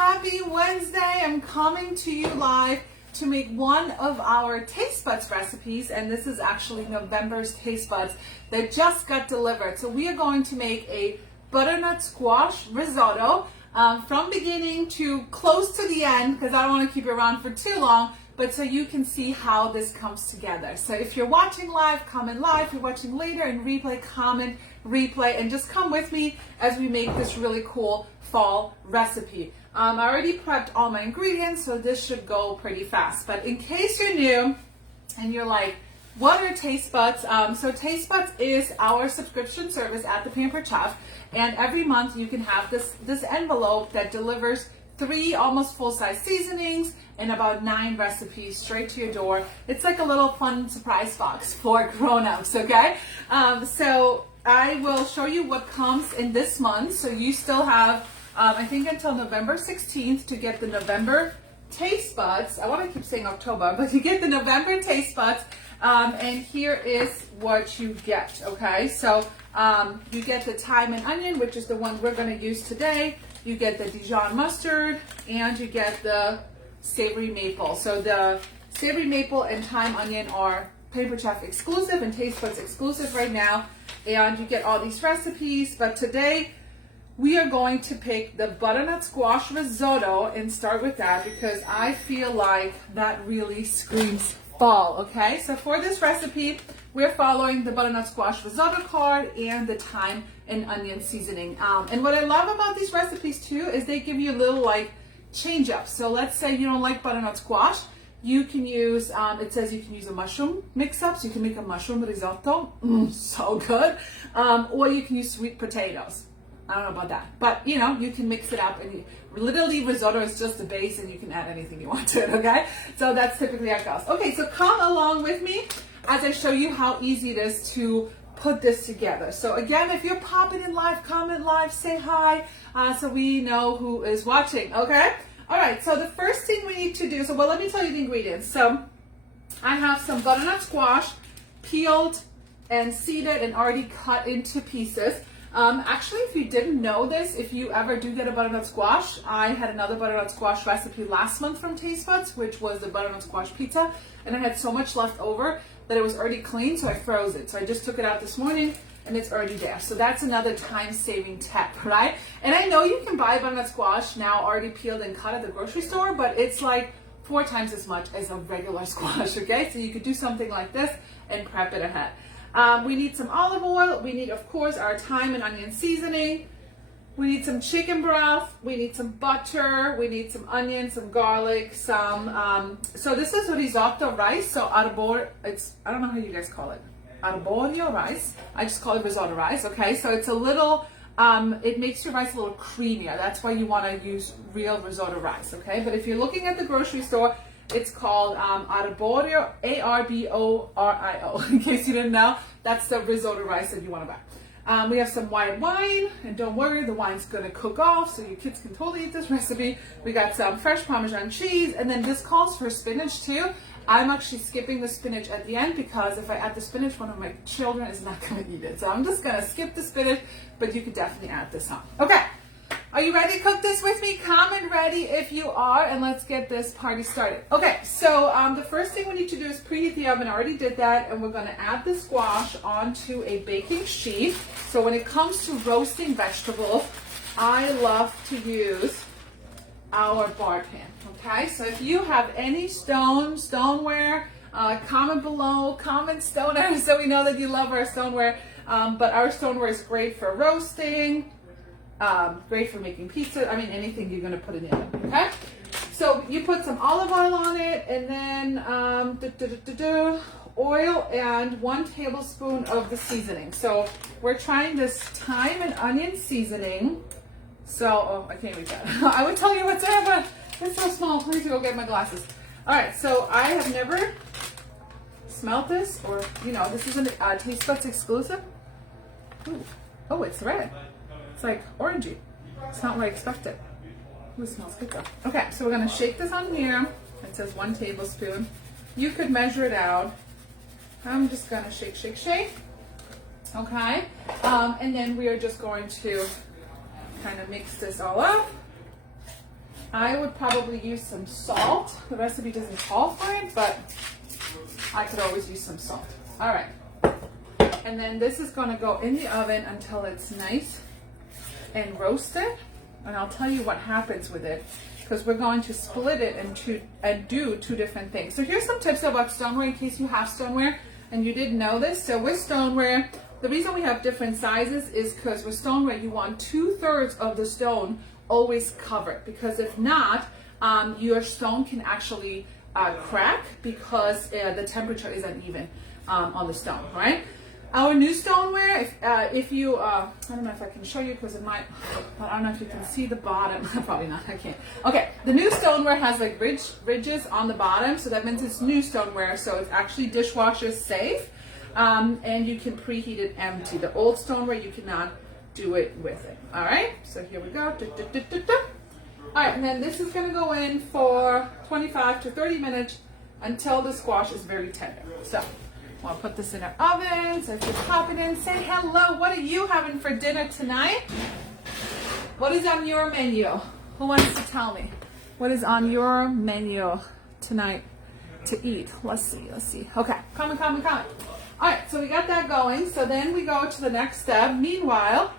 happy Wednesday. I'm coming to you live to make one of our taste buds recipes, and this is actually November's taste buds that just got delivered. So we are going to make a butternut squash risotto from beginning to close to the end, because I don't want to keep it around for too long, but so you can see how this comes together. So if you're watching live, comment live. If you're watching later in replay, comment replay, and just come with me as we make this really cool fall recipe. I already prepped all my ingredients, so this should go pretty fast. But in case you're new and you're like, what are Taste Buds? So Taste Buds is our subscription service at the Pampered Chef, and every month you can have this envelope that delivers 3 almost full-size seasonings and about 9 recipes straight to your door. It's like a little fun surprise box for grown-ups, okay? So I will show you what comes in this month. So you still have, I think, until November 16th to get the November Taste Buds. I want to keep saying October, but you get the November Taste Buds. And here is what you get, okay? So you get the thyme and onion, which is the one we're going to use today. You get the Dijon mustard, and you get the savory maple. So the savory maple and thyme onion are Pampered Chef exclusive and Taste Buds exclusive right now. And you get all these recipes, but today we are going to pick the butternut squash risotto and start with that because I feel like that really screams fall, okay? So for this recipe, we're following the butternut squash risotto card and the thyme and onion seasoning. And what I love about these recipes too is they give you a little like change up. So let's say you don't like butternut squash, you can use, it says you can use a mushroom mix up, so you can make a mushroom risotto, so good. Or you can use sweet potatoes. I don't know about that, but you know, you can mix it up, and literally risotto is just the base and you can add anything you want to it, okay? So that's typically how it goes. Okay, so come along with me as I show you how easy it is to put this together. So again, if you're popping in live, comment live, say hi, so we know who is watching, okay? All right, so the first thing we need to do, so well, let me tell you the ingredients. So I have some butternut squash peeled and seeded and already cut into pieces. Actually, if you didn't know this, if you ever do get a butternut squash, I had another butternut squash recipe last month from Taste Buds, which was the butternut squash pizza, and I had so much left over that it was already clean, so I froze it. So I just took it out this morning, and it's already there. So that's another time-saving tip, right? And I know you can buy butternut squash now already peeled and cut at the grocery store, but it's like 4 times as much as a regular squash, okay? So you could do something like this and prep it ahead. We need some olive oil. We need, of course, our thyme and onion seasoning. We need some chicken broth. We need some butter. We need some onion, some garlic, some, so this is risotto rice. So it's, I don't know how you guys call it. Arborio rice. I just call it risotto rice, okay? So it's a little, it makes your rice a little creamier. That's why you want to use real risotto rice, okay? But if you're looking at the grocery store, it's called Arborio, A-R-B-O-R-I-O. In case you didn't know, that's the risotto rice that you want to buy. We have some white wine, and don't worry, the wine's going to cook off, so your kids can totally eat this recipe. We got some fresh Parmesan cheese, and then this calls for spinach too. I'm actually skipping the spinach at the end because if I add the spinach, one of my children is not going to eat it. So I'm just going to skip the spinach, but you could definitely add this on. Okay. Are you ready to cook this with me? Comment ready if you are, and let's get this party started. Okay, so the first thing we need to do is preheat the oven. I already did that, and we're going to add the squash onto a baking sheet. So when it comes to roasting vegetables, I love to use our bar pan, okay? So if you have any stoneware, comment below, comment stoneware, so we know that you love our stoneware. But our stoneware is great for roasting, great for making pizza. I mean, anything you're going to put it in, okay? So you put some olive oil on it, and then oil and 1 tablespoon of the seasoning. So we're trying this thyme and onion seasoning. So, oh, I can't read that. I would tell you what's there, but it's so small. I need to go get my glasses. All right, so I have never smelled this, or, you know, this is a Taste Buds exclusive. Ooh. Oh, it's red. It's like orangey. It's not what I expected. Ooh, it smells good though. Okay, so we're gonna shake this on here. It says 1 tablespoon. You could measure it out. I'm just gonna shake, shake, shake. Okay, and then we are just going to kind of mix this all up. I would probably use some salt. The recipe doesn't call for it, but I could always use some salt. All right. And then this is gonna go in the oven until it's nice and roasted. And I'll tell you what happens with it, because we're going to split it and do two different things. So here's some tips about stoneware in case you have stoneware and you didn't know this. So with stoneware, the reason we have different sizes is because with stoneware, you want 2/3 of the stone always covered, because if not, your stone can actually crack because the temperature is uneven on the stone, right? Our new stoneware, if you, I don't know if I can show you because it might, I don't know if you can see the bottom. Probably not, I can't. Okay, the new stoneware has like ridges on the bottom, so that means it's new stoneware, so it's actually dishwasher safe, and you can preheat it empty. The old stoneware, you cannot do it with it. All right, so here we go. All right, and then this is gonna go in for 25 to 30 minutes until the squash is very tender. So I'll put this in our oven. So just pop it in. Say hello. What are you having for dinner tonight? What is on your menu? Who wants to tell me? What is on your menu tonight to eat? Let's see. Okay, comment. All right, so we got that going. So then we go to the next step. Meanwhile,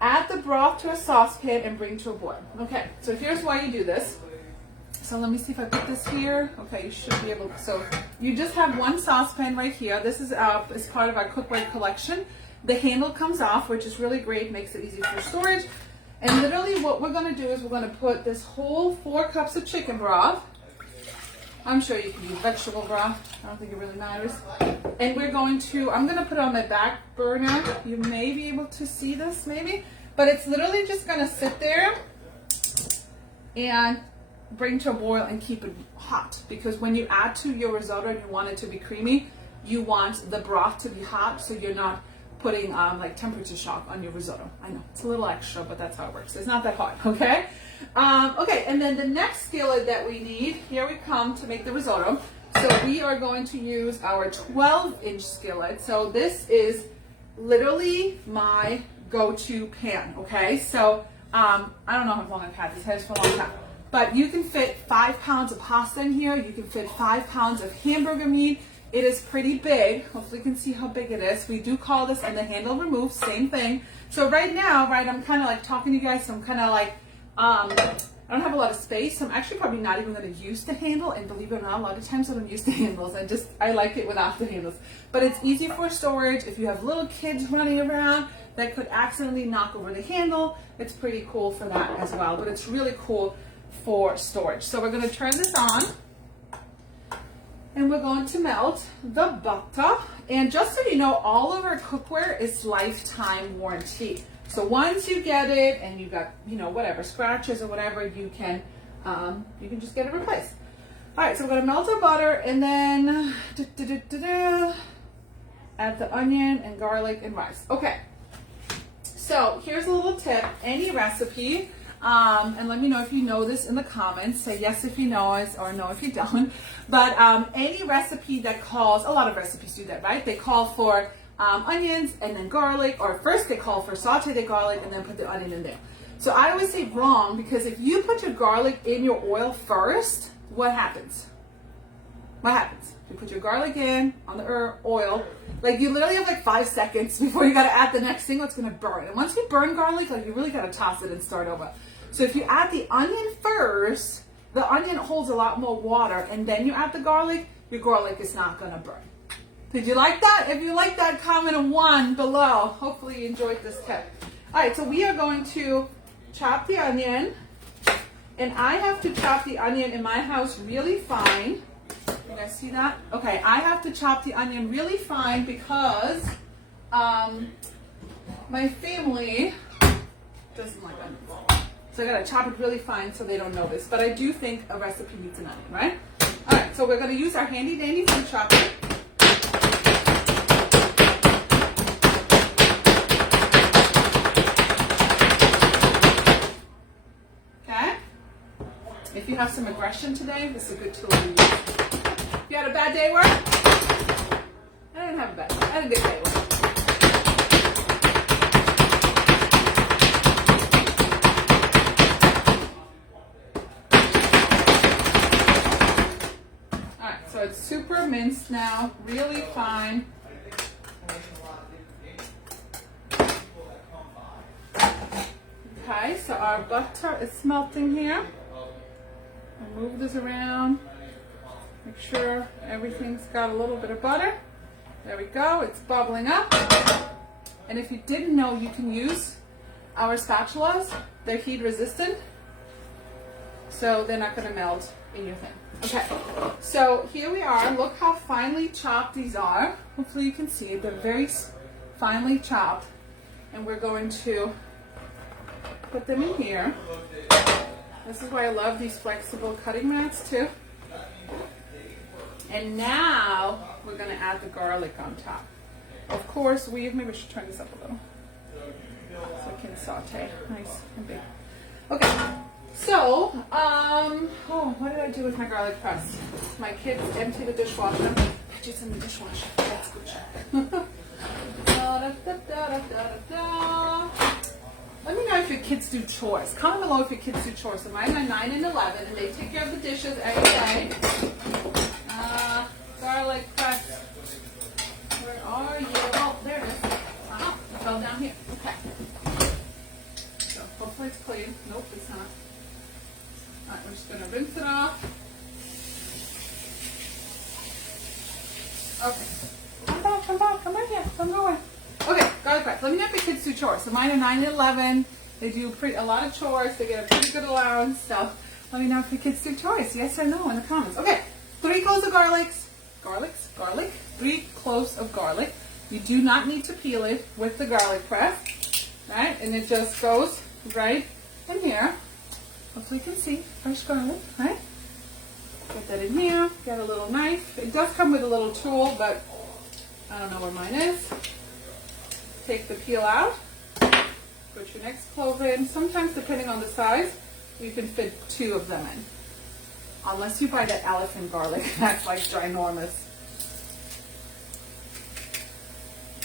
add the broth to a saucepan and bring to a boil. Okay, so here's why you do this. So let me see if I put this here. Okay, you should be able to. So you just have one saucepan right here. This is part of our cookware collection. The handle comes off, which is really great, makes it easy for storage. And literally what we're gonna do is we're gonna put this whole 4 cups of chicken broth. I'm sure you can use vegetable broth. I don't think it really matters. And I'm gonna put it on my back burner. You may be able to see this maybe, but it's literally just gonna sit there and bring to a boil and keep it hot, because when you add to your risotto and you want it to be creamy, you want the broth to be hot, so you're not putting like temperature shock on your risotto. I know it's a little extra, but that's how it works. It's not that hard. Okay. Okay, and then the next skillet that we need, here we come to make the risotto. So we are going to use our 12-inch skillet. So this is literally my go-to pan. Okay, so I don't know how long I've had this. It's for a long time. But you can fit 5 pounds of pasta in here. You can fit 5 pounds of hamburger meat. It is pretty big. Hopefully you can see how big it is. We do call this and the handle remove, same thing. So right now, I'm kind of like talking to you guys. So I'm kind of like, I don't have a lot of space. So I'm actually probably not even going to use the handle. And believe it or not, a lot of times I don't use the handles. I like it without the handles. But it's easy for storage. If you have little kids running around that could accidentally knock over the handle, it's pretty cool for that as well. But it's really cool for storage. So we're going to turn this on and we're going to melt the butter. And just so you know, all of our cookware is lifetime warranty. So once you get it and you got, whatever scratches or whatever, you can just get it replaced. All right, so we're going to melt our butter and then add the onion and garlic and rice. Okay, so here's a little tip. Any recipe, and let me know if you know this in the comments. Say yes if you know it or no if you don't. But any recipe that calls, a lot of recipes do that, right? They call for onions and then garlic, or first they call for sauteed garlic and then put the onion in there. So I always say wrong, because if you put your garlic in your oil first, what happens? What happens? You put your garlic in on the oil, like you literally have like 5 seconds before you gotta add the next thing that's gonna burn. And once you burn garlic, like you really gotta toss it and start over. So if you add the onion first, the onion holds a lot more water, and then you add the garlic, your garlic is not gonna burn. Did you like that? If you like that, comment a 1 below. Hopefully you enjoyed this tip. All right, so we are going to chop the onion, and I have to chop the onion in my house really fine. You guys see that? Okay, I have to chop the onion really fine because my family doesn't like onions. So I gotta chop it really fine so they don't notice. But I do think a recipe needs an onion, right? All right, so we're gonna use our handy dandy food chopper. Okay. If you have some aggression today, this is a good tool to use. If you had a bad day at work? I didn't have a bad day. I had a good day at work. minced now, really fine. Okay, so our butter is melting here. I'll move this around. Make sure everything's got a little bit of butter. There we go, it's bubbling up. And if you didn't know, you can use our spatulas. They're heat resistant, so they're not gonna melt in your thing. Okay, so here we are. Look how finely chopped these are. Hopefully you can see they're very finely chopped. And we're going to put them in here. This is why I love these flexible cutting mats too. And now we're gonna add the garlic on top. Of course, maybe I should turn this up a little so I can saute nice and big. Okay, so, what did I do with my garlic press? My kids emptied the dishwasher. Put it in the dishwasher. That's good. Let me know if your kids do chores. Comment below if your kids do chores. So mine are 9 and 11, and they take care of the dishes every day. Garlic press. Where are you? Oh, there it is. It fell down here. Okay. So hopefully it's clean. Nope, it's not. All right, we're just gonna rinse it off. Okay. Come back here. Come going. Okay, garlic press. Let me know if your kids do chores. So mine are 9 and 11. They do a lot of chores. They get a pretty good allowance. So let me know if your kids do chores. Yes or no in the comments. Okay, 3 cloves of garlic. 3 cloves of garlic. You do not need to peel it with the garlic press. Right? And it just goes right in here. Hopefully you can see fresh garlic, right? Get that in here. Get a little knife. It does come with a little tool, but I don't know where mine is. Take the peel out. Put your next clove in. Sometimes, depending on the size, you can fit 2 of them in. Unless you buy that elephant garlic. That's like ginormous.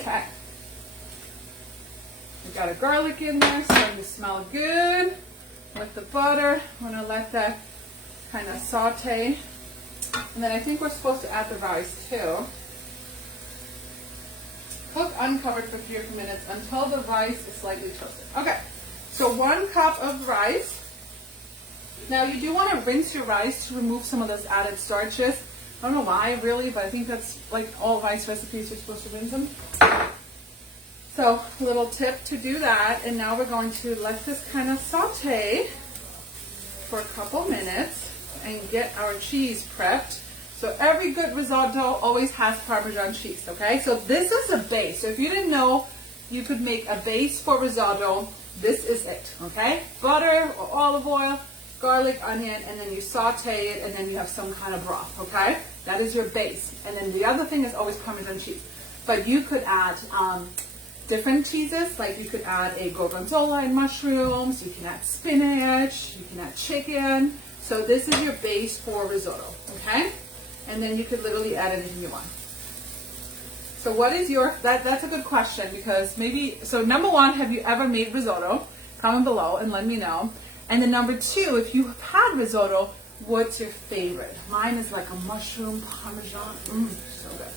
Okay. We got a garlic in there, starting to smell good with the butter. I'm gonna let that kind of saute. And then I think we're supposed to add the rice too. Cook uncovered for 3 minutes until the rice is slightly toasted. Okay, so 1 cup of rice. Now you do want to rinse your rice to remove some of those added starches. I don't know why really, but I think that's like all rice recipes, you're supposed to rinse them. So little tip to do that. And now we're going to let this kind of saute for a couple minutes and get our cheese prepped. So every good risotto always has Parmesan cheese, okay? So this is a base. So if you didn't know you could make a base for risotto, this is it, okay? Butter or olive oil, garlic, onion, and then you saute it, and then you have some kind of broth, okay? That is your base. And then the other thing is always Parmesan cheese. But you could add different cheeses, like you could add a gorgonzola and mushrooms, you can add spinach, you can add chicken. So this is your base for risotto, okay? And then you could literally add anything you want. So what is your, that's a good question, because maybe, so number 1, have you ever made risotto? Comment below and let me know. And then number 2, if you have had risotto, what's your favorite? Mine is like a mushroom Parmesan, so good.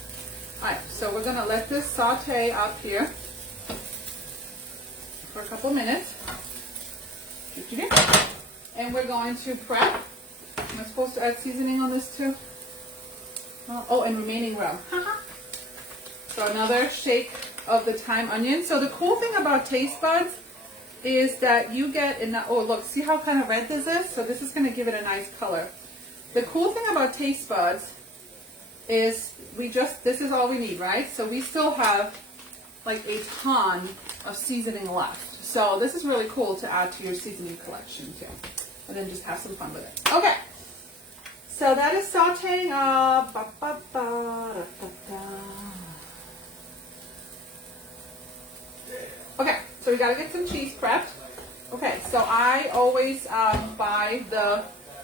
All right, so we're gonna let this saute up here for a couple minutes. And we're going to prep. Am I supposed to add seasoning on this too? Oh, and remaining rub. So another shake of the thyme onion. So the cool thing about Tastebuds is that you get enough. Oh, look, see how kind of red this is? So this is going to give it a nice color. The cool thing about Tastebuds is this is all we need, right? So we still have like a ton of seasoning left. So this is really cool to add to your seasoning collection too. And then just have some fun with it. Okay. So that is sauteing up. Okay, so we gotta get some cheese prepped. Okay, so I always buy the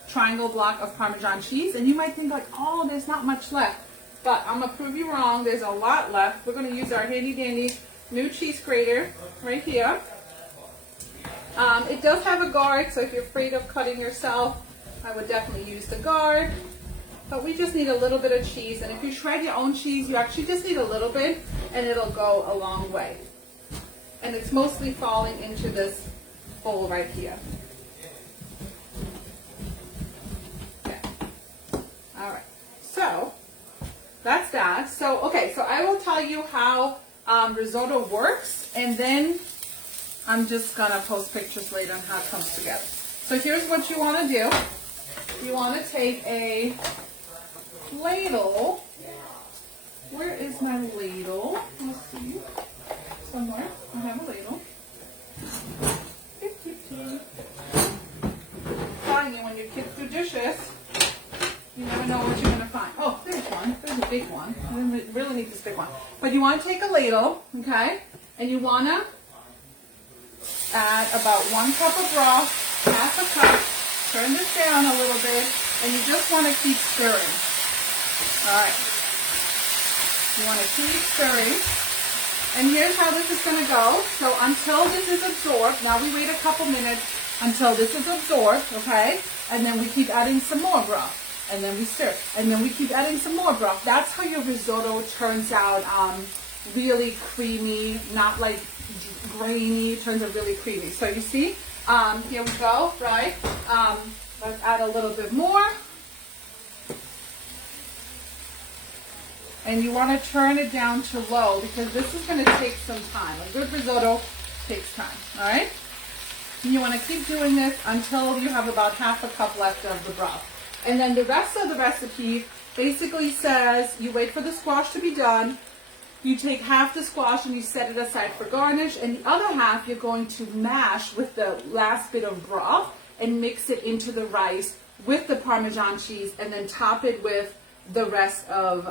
triangle block of Parmesan cheese, and you might think like, oh, there's not much left. But I'm gonna prove you wrong, there's a lot left. We're gonna use our handy dandy new cheese grater right here. It does have a guard, so if you're afraid of cutting yourself, I would definitely use the guard. but we just need a little bit of cheese. And if you shred your own cheese, you actually just need a little bit, and it'll go a long way. And it's mostly falling into this bowl right here. Okay. All right. So that's that. So, okay, so I will tell you how risotto works, and then I'm just gonna post pictures later on how it comes together. So here's what you want to do. You want to take a ladle. Where is my ladle? Let's see. Somewhere. I have a ladle. Telling you, when your kids do dishes, you never know what you're going to find. Oh, there's one. There's a big one. I really need this big one. But you want to take a ladle, okay? And you want to add about 1 cup of broth, half a cup. Turn this down a little bit, and you just want to keep stirring. All right. You want to keep stirring. And here's how this is going to go. So until this is absorbed, now we wait a couple minutes until this is absorbed, okay? And then we keep adding some more broth. And then we stir. And then we keep adding some more broth. That's how your risotto turns out really creamy, not like grainy. It turns out really creamy. So you see, here we go, right? Let's add a little bit more. And you want to turn it down to low because this is going to take some time. A good risotto takes time, all right? And you want to keep doing this until you have about half a cup left of the broth. And then the rest of the recipe basically says you wait for the squash to be done. You take half the squash and you set it aside for garnish. And the other half you're going to mash with the last bit of broth and mix it into the rice with the Parmesan cheese, and then top it with the rest of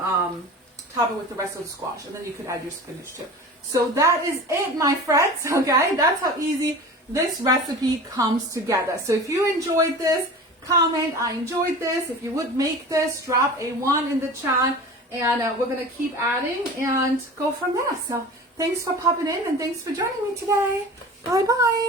the squash, and then you could add your spinach too. So that is it, my friends. Okay, that's how easy this recipe comes together. So if you enjoyed this, comment I enjoyed this. If you would make this, drop a 1 in the chat, and we're gonna keep adding and go from there. So thanks for popping in, and thanks for joining me today. Bye bye.